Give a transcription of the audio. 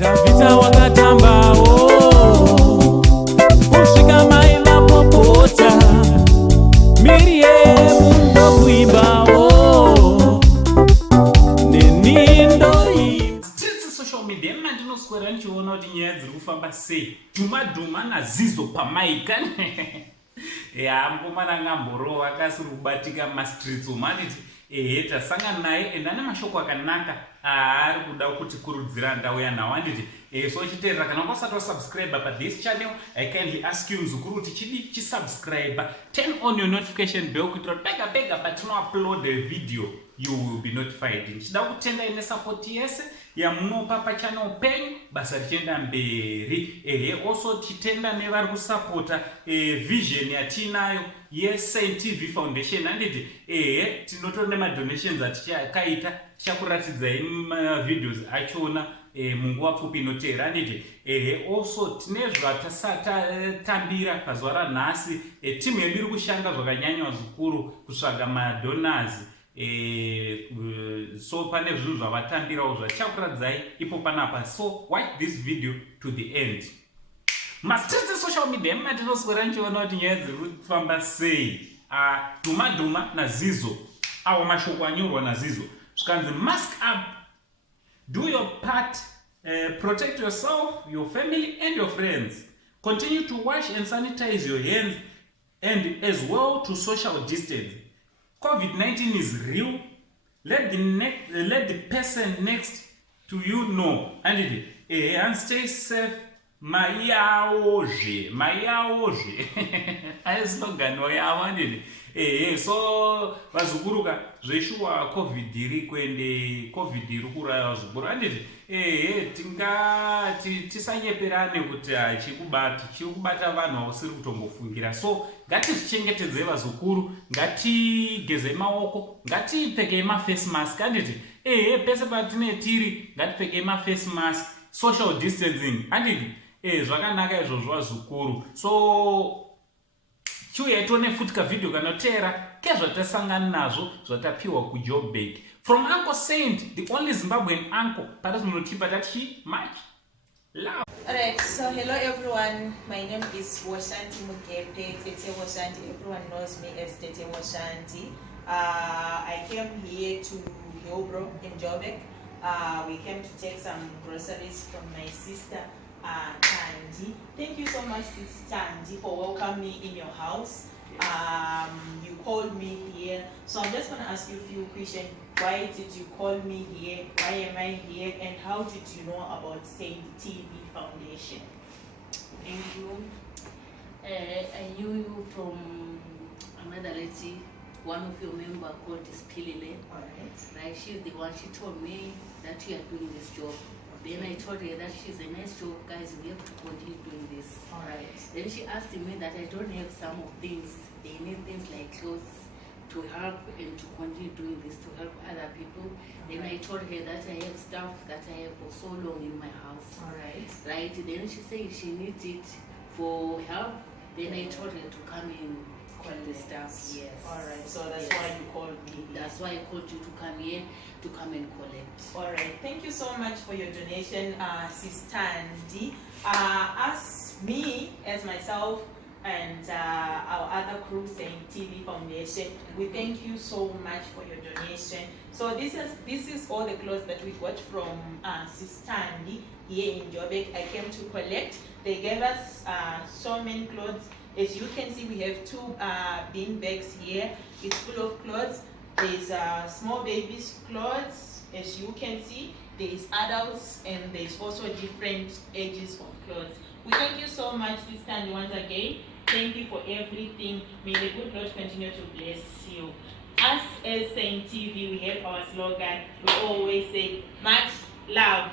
Davita wakatambao kusvika maila popota Miriam ndokuimbao nenindoi tiri social media mandinoswera ndichiona kuti nyaya dziri kufamba sei dhuma naZizoe Pamyk mukomana ngamborowa akasiri kubatika mastreets omaniti tasangana naye ende ane mashoko akanaka ari kuda kuti kurudzira ndau yanhau anditi so chiteerera kana wasati wasubscribe pathis channel I kindly ask you mzukuru kuti chidi chisubscribe, turn on your notification bell kuitira pega patinoupload a video you will be notified. Ndichida kutenda ine support yese yamunopa pachannel penyu basa richienda mberi. Also titenda nevari kusupporta vision yatinayo yeSaint TV Foundation anditi tinotora nemadonations atichakaita tichakuratidzai videos achona munguva pfupi inoteera anditi also tine zvatasatambira pazuva ranhasi timu yedu iri kushanda zvakanyanya zvikuru kutsvaga madonors so pane zvinhu zvavatambirawo zvatichakuratidzai ipo panapa, so watch this video to the end. Mastreets social media matinoswera ndichiona kuti nyaya dziri kufamba sei. Dhuma naZizoe, awa mashoko anyorwa naZizoe zvikanzi mask up, do your part, protect yourself, your family and your friends, continue to wash and sanitize your hands and as well to social distance. COVID-19 is real. Let the person next to you know and stay safe. Mayaoje slogan yawandini so vazukuruka zveshuwa covid iri kuende covid iri kuraya vazukuru anditi tisanyeperane kuti chikubata vanhu vausiri kutombofungira, so ngatizvichengetedze vazukuru, ngatigeze maoko, ngatipfekei maface mask anditi pese patine tiri ngatipfekei maface mask, social distancing anditi zvakanaka izvozvo vazukuru. So chiuya tione futi kavidhio kanoteera kezvatasangana nazvo zvatapiwa kuJoburg from Uncle Saint, the only Zimbabwean uncle. Patinotipa tatichi much love. Alright, so hello everyone, my name is Washanti Mugepe, Tete Washanti. Everyone knows me as Tete Washanti. I came here to Joburg in Joburg. We came to take some groceries from my sister THANDIE. Thank you so much, Sister THANDIE, for welcoming me in your house. You called me here, so I'm just going to ask you a few questions. Why did you call me here? Why am I here? And how did you know about SIS TV Foundation? Thank you. I knew you from another lady, one of your members called Pilile. Right? She's the one, she told me that you are doing this job. Then I told her that she's a nice job, guys, we have to continue doing this. Alright. Then she asked me that I don't have some of things. They need things like clothes to help and to continue doing this, to help other people. Then I told her that I have stuff that I have for so long in my house. Alright. Right? Then she said she needs it for help. Then I told her to come in. The stuff, yes. Alright, so that's why you called me. That's why I called you to come here to come and collect. Alright, thank you so much for your donation, Sister THANDIE. As myself and our other crew, SIS TV Foundation, we thank you so much for your donation. So this is all the clothes that we got from Sister THANDIE here in Joburg. I came to collect. They gave us so many clothes. As you can see, we have two bean bags here. It's full of clothes. There's small babies' clothes. As you can see, there's adults and there's also different ages of clothes. We thank you so much, Sister THANDIE, once again. Thank you for everything. May the good Lord continue to bless you. Us as SIS TV, we have our slogan. We always say, much love.